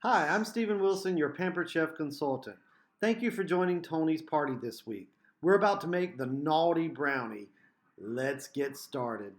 Hi, I'm Stephen Wilson, your Pampered Chef consultant. Thank you for joining Toni's party this week. We're about to make the Naughty Brownie. Let's get started.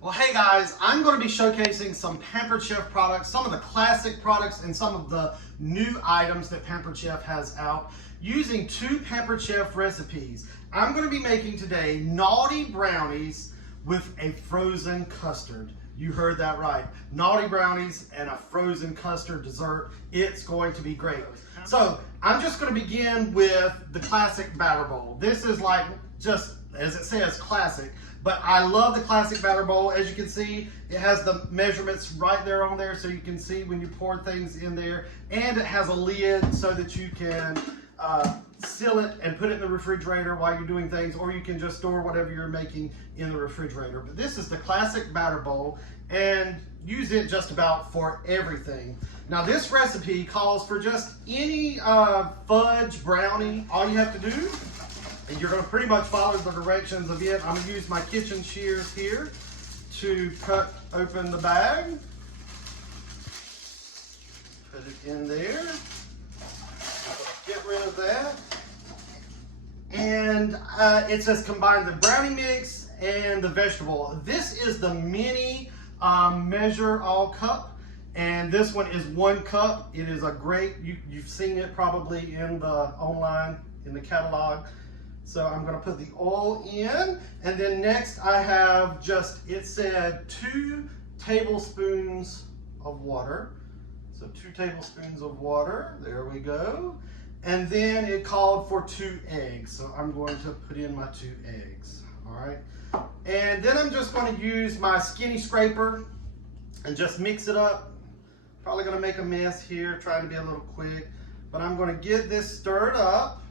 Well, hey guys, I'm going to be showcasing some Pampered Chef products, some of the classic products and some of the new items that Pampered Chef has out using two Pampered Chef recipes. I'm going to be making today Naughty Brownies with a frozen custard. You heard that right. Naughty Brownies and a frozen custard dessert. It's going to be great. So I'm just going to begin with the classic batter bowl. This is like just, as it says, classic. But I love the classic batter bowl. As you can see, it has the measurements right there on there so you can see when you pour things in there. And it has a lid so that you can seal it and put it in the refrigerator while you're doing things, or you can just store whatever you're making in the refrigerator. But this is the classic batter bowl and use it just about for everything. Now this recipe calls for just any fudge brownie. All you have to do, and you're going to pretty much follow the directions of it. I'm going to use my kitchen shears here to cut open the bag. Put it in there. Get rid of that. And it says combine the brownie mix and the vegetable. This is the mini measure all cup. And this one is 1 cup. It is a great, you've seen it probably in the online, in the catalog. So I'm going to put the oil in, and then next I have just, it said 2 tablespoons of water. So 2 tablespoons of water, there we go. And then it called for 2 eggs. So I'm going to put in my 2 eggs, all right? And then I'm just going to use my skinny scraper and just mix it up. Probably going to make a mess here, trying to be a little quick, but I'm going to get this stirred up.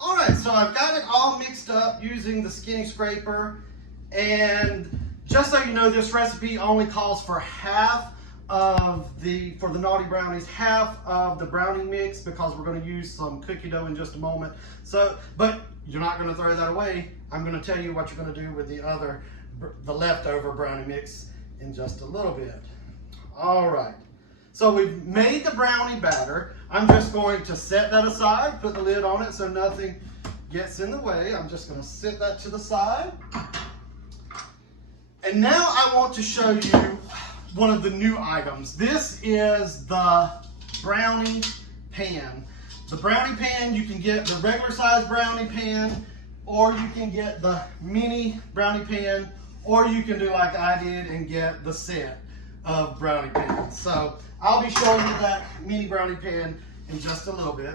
All right, so I've got it all mixed up using the skinny scraper. And just so you know, this recipe only calls for half of for the Naughty Brownies, half of the brownie mix, because we're going to use some cookie dough in just a moment. So, but you're not going to throw that away. I'm going to tell you what you're going to do with the leftover brownie mix in just a little bit. All right. So we've made the brownie batter. I'm just going to set that aside, put the lid on it so nothing gets in the way. I'm just going to set that to the side. And now I want to show you one of the new items. This is the brownie pan. The brownie pan, you can get the regular size brownie pan, or you can get the mini brownie pan, or you can do like I did and get the set of brownie pans. So I'll be showing you that mini brownie pan in just a little bit.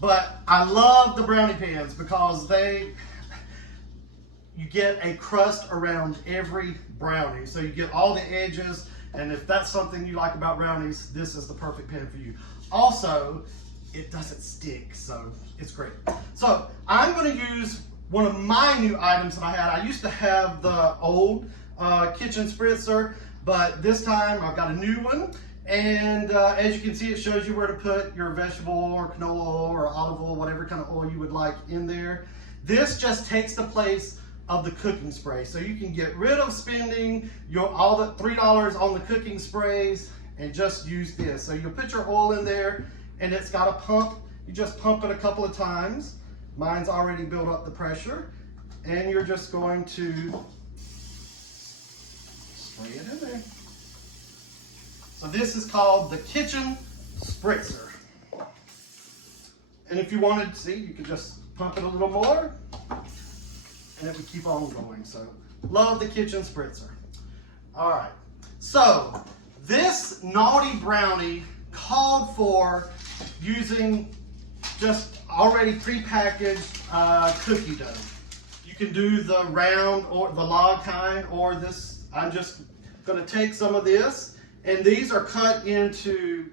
But I love the brownie pans because you get a crust around every brownie. So you get all the edges, and if that's something you like about brownies, this is the perfect pan for you. Also, it doesn't stick, so it's great. So I'm going to use one of my new items that I had. I used to have the old kitchen spritzer, but this time I've got a new one. And as you can see, it shows you where to put your vegetable or canola oil or olive oil, whatever kind of oil you would like in there. This just takes the place of the cooking spray. So you can get rid of spending all the $3 on the cooking sprays and just use this. So you'll put your oil in there, and it's got a pump. You just pump it a couple of times. Mine's already built up the pressure, and you're just going to spray it in there. So this is called the kitchen spritzer. And if you wanted to see, you could just pump it a little more, and it would keep on going. So love the kitchen spritzer. All right, so this Naughty Brownie called for using just already prepackaged cookie dough. You can do the round or the log kind, or this. I'm just going to take some of this, and these are cut into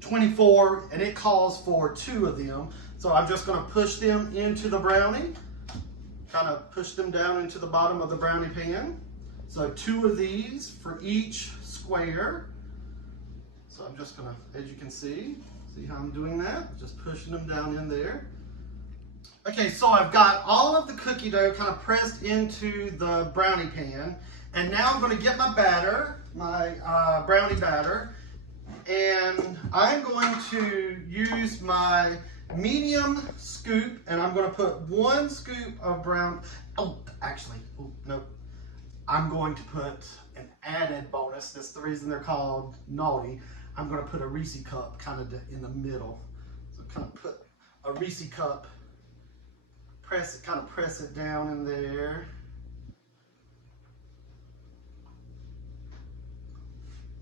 24, and it calls for 2 of them. So I'm just going to push them into the brownie, kind of push them down into the bottom of the brownie pan. So 2 of these for each square. So I'm just going to, as you can see how I'm doing that? Just pushing them down in there. Okay, so I've got all of the cookie dough kind of pressed into the brownie pan, and now I'm going to get my batter, my brownie batter, and I'm going to use my medium scoop, and I'm going to put 1 scoop of no. I'm going to put an added bonus. That's the reason they're called Naughty. I'm going to put a Reese cup kind of in the middle. So kind of put a Reese cup, press it down in there.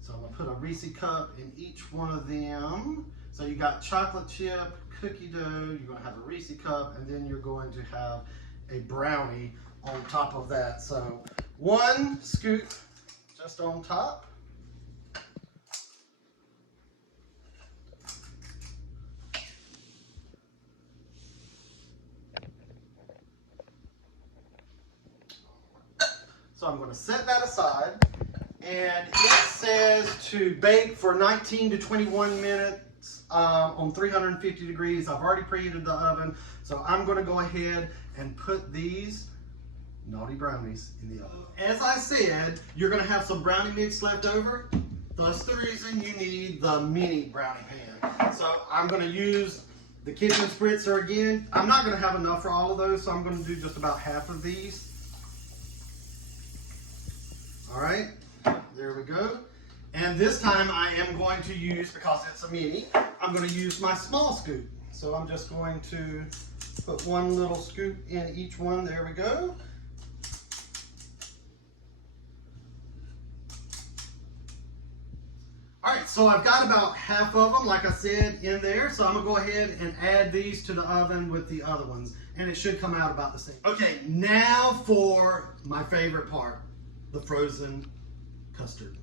So I'm going to put a Reese cup in each one of them. So you got chocolate chip, cookie dough, you're going to have a Reese cup, and then you're going to have a brownie on top of that. So 1 scoop just on top. So I'm going to set that aside, and it says to bake for 19 to 21 minutes on 350 degrees. I've already preheated the oven, so I'm going to go ahead and put these Naughty Brownies in the oven. As I said, you're going to have some brownie mix left over. That's the reason you need the mini brownie pan. So I'm going to use the kitchen spritzer again. I'm not going to have enough for all of those, so I'm going to do just about half of these. All right, there we go. And this time I am going to use, because it's a mini, I'm going to use my small scoop. So I'm just going to put 1 little scoop in each one. There we go. All right, so I've got about half of them, like I said, in there. So I'm gonna go ahead and add these to the oven with the other ones, and it should come out about the same. Okay, now for my favorite part, the frozen custard.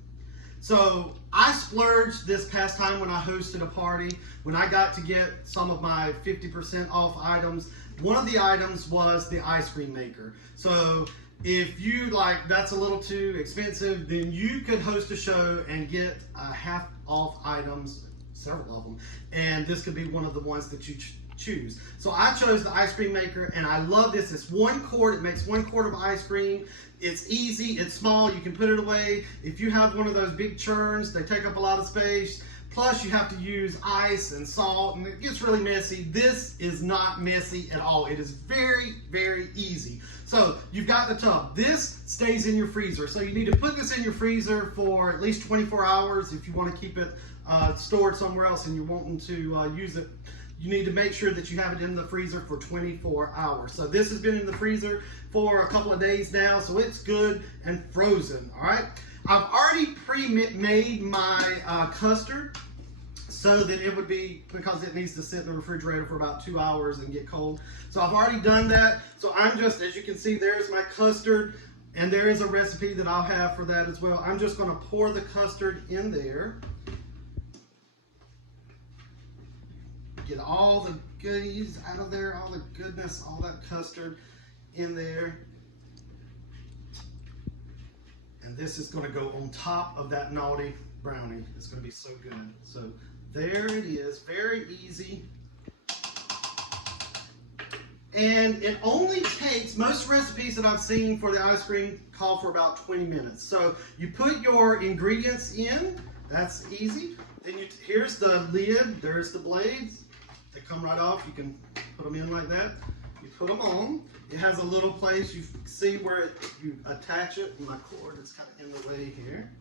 So I splurged this past time when I hosted a party, when I got to get some of my 50% off items. One of the items was the ice cream maker. So if you like, that's a little too expensive, then you could host a show and get half off items, several of them, and this could be one of the ones that you choose. So I chose the ice cream maker, and I love this. It's 1 quart. It makes 1 quart of ice cream. It's easy, it's small, you can put it away. If you have one of those big churns, they take up a lot of space. Plus you have to use ice and salt, and it gets really messy. This is not messy at all. It is very, very easy. So you've got the tub. This stays in your freezer. So you need to put this in your freezer for at least 24 hours if you want to keep it stored somewhere else and you're wanting to use it. You need to make sure that you have it in the freezer for 24 hours. So this has been in the freezer for a couple of days now, so it's good and frozen, all right? I've already pre-made my custard so that it would be, because it needs to sit in the refrigerator for about 2 hours and get cold. So I've already done that. So I'm just, as you can see, there's my custard, and there is a recipe that I'll have for that as well. I'm just gonna pour the custard in there. Get all the goodies out of there, all the goodness, all that custard in there. And this is going to go on top of that Naughty Brownie. It's going to be so good. So there it is, very easy. And it only takes, most recipes that I've seen for the ice cream call for about 20 minutes. So you put your ingredients in, that's easy. Then here's the lid, there's the blades. They come right off. You can put them in like that. You put them on. It has a little place you see where you attach it. My cord is kind of in the way here.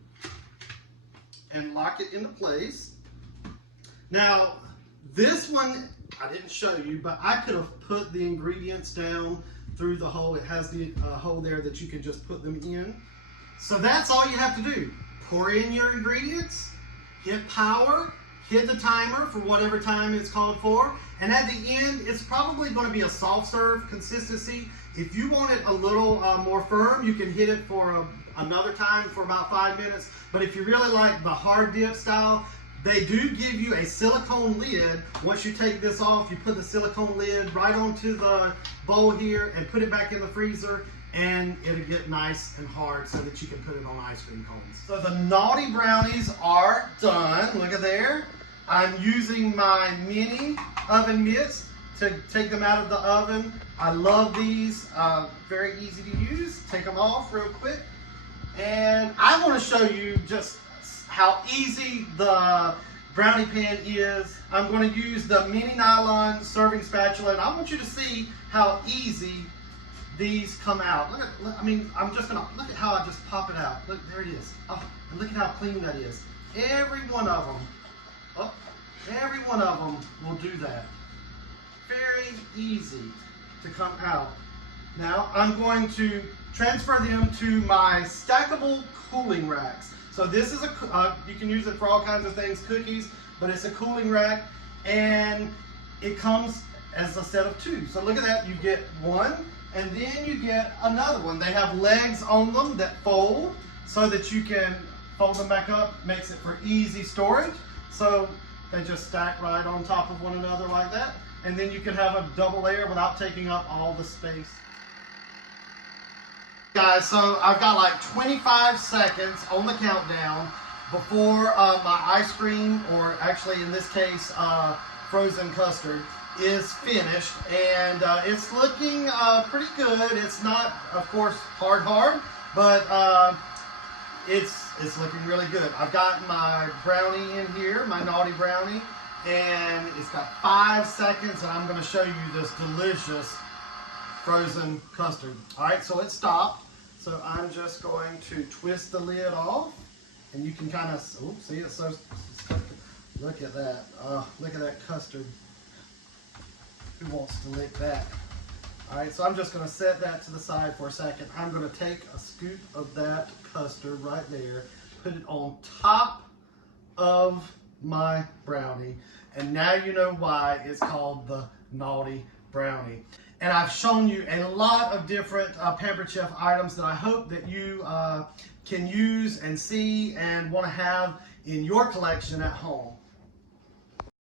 And lock it into place. Now, this one I didn't show you, but I could have put the ingredients down through the hole. It has the hole there that you can just put them in. So that's all you have to do. Pour in your ingredients, hit power, hit the timer for whatever time it's called for, and at the end, it's probably going to be a soft serve consistency. If you want it a little more firm, you can hit it for another time for about 5 minutes. But if you really like the hard dip style, they do give you a silicone lid. Once you take this off, you put the silicone lid right onto the bowl here and put it back in the freezer, and it'll get nice and hard so that you can put it on ice cream cones. So the Naughty Brownies are done. Look at there. I'm using my mini oven mitts to take them out of the oven. I love these, very easy to use. Take them off real quick, And I want to show you just how easy the brownie pan is. I'm going to use the mini nylon serving spatula, and I want you to see how easy these come out. Look at, I'm just gonna, look at how I just pop it out. Look, there it is. Oh, and look at how clean that is. Every one of them, every one of them will do that. Very easy to come out. Now I'm going to transfer them to my stackable cooling racks. So this is you can use it for all kinds of things, cookies, but it's a cooling rack, and it comes as a set of two. So look at that, you get one, and then you get another one. They have legs on them that fold so that you can fold them back up, makes it for easy storage. So they just stack right on top of one another like that. And then you can have a double layer without taking up all the space. Guys, so I've got like 25 seconds on the countdown before my ice cream, or actually in this case, frozen custard, is finished, and it's looking pretty good. It's not, of course, hard, but it's looking really good. I've got my brownie in here, my Naughty Brownie, and it's got 5 seconds, and I'm going to show you this delicious frozen custard. All right, so it stopped. So I'm just going to twist the lid off, and you can kind of, see, it's so, look at that. Look at that custard. Who wants to lick that? All right, so I'm just gonna set that to the side for a second. I'm gonna take a scoop of that custard right there, put it on top of my brownie, and now you know why it's called the Naughty Brownie. And I've shown you a lot of different Pampered Chef items that I hope that you can use and see and want to have in your collection at home.